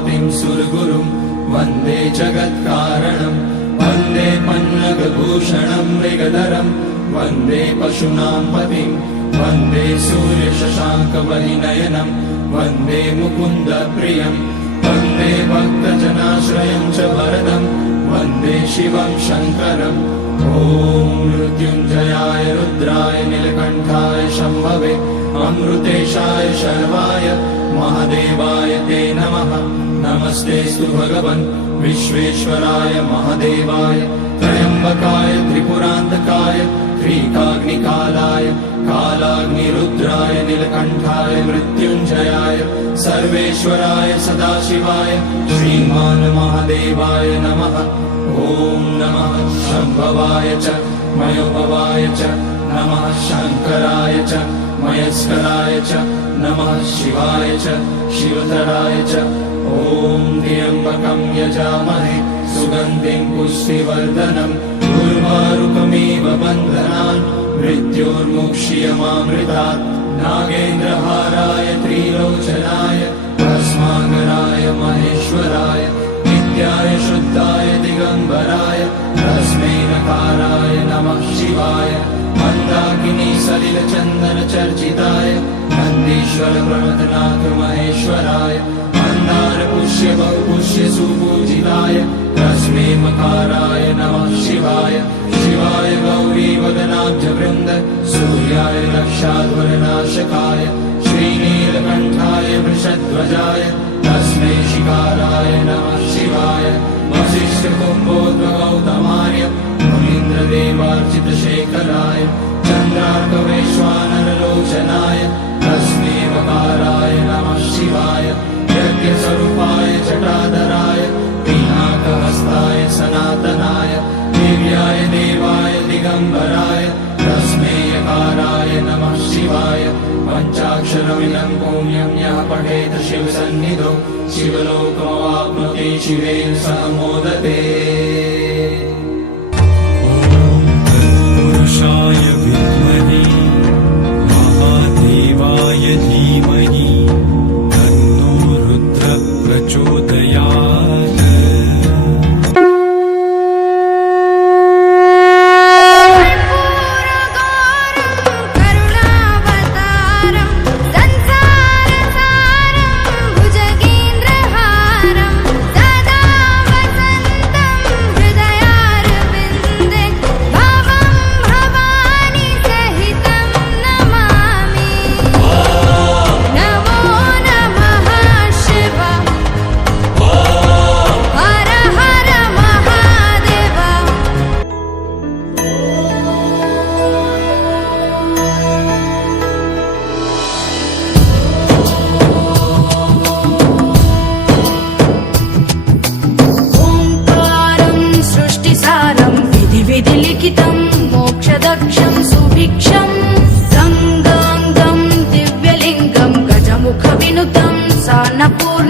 पतिं सुरगुरुं वन्दे जगत्कारणं वन्दे पन्नगभूषणं मृगधरं वन्दे पशूनां पतिं वन्दे सूर्यशशाङ्कवलिनयनं वन्दे मुकुन्दप्रियं वन्दे भक्तजनाश्रयं च वरदं वन्दे शिवं शङ्करम् ॐ मृत्युञ्जयाय रुद्राय नीलकण्ठाय शम्भवे अमृतेशाय शर्वाय महादेवाय ते नमः। नमस्तेऽस्तु भगवन् विश्वेश्वराय महादेवाय त्र्यम्बकाय त्रिपुरान्तकाय त्रिकाग्निकालाय कालाग्निरुद्राय नीलकण्ठाय मृत्युञ्जयाय सर्वेश्वराय सदाशिवाय श्रीमान् महादेवाय नमः। ॐ नमः शम्भवाय च मयोभवाय च नमः शङ्कराय च मयस्कराय च नमः शिवाय च शिवतराय च ॐ त्र्यम्बकं यजामहे सुगन्धिं पुष्टिवर्धनम् उर्वारुकमिव बन्धनान् मृत्योर्मुक्ष्यमामृतात् नागेन्द्रहाराय त्रिलोचनाय भस्माकराय महेश्वराय नित्याय शुद्धाय दिगम्बराय तस्मै नकाराय नमः शिवाय मन्दाकिनी सलिलचन्दनचर्चिताय नन्दीश्वर प्रमथनाथ महेश्वराय मन्दार पुष्य बहुपुष्य सुपूजिताय तस्मै मकाराय नमः शिवाय शिवाय गौरीवदनाब्जवृन्द सूर्याय रक्षाध्वरनाशकाय श्रीनीलकण्ठाय वृषध्वजाय तस्मै शिकाराय नमः शिवाय वसिष्ठकुम्भोद्भगौतमार्य मुनीन्द्रदेवार्चितशेखराय चन्द्रार्कवैश्वानरलोचनाय तस्मै वकाराय नमः शिवाय यज्ञस्वरूपाय जटाधराय पिनाकहस्ताय सनातनाय दिव्याय देवाय दिगम्बराय तस्मै यकाराय नमः शिवाय पञ्चाक्षरमिदं पुण्यं यः पठेत् शिवसन्निधौ शिवलोकमवाप्नोति शिवेन सह मोदते। पुरुषाय विद्महे महादेवाय धीमहि तन्नो रुद्रः प्रचोदयात्। विधिलिखितं मोक्षदक्षं सुभिक्षं गङ्गाङ्गं दिव्यलिङ्गं गजमुखविनुतं सान्नपूर्णं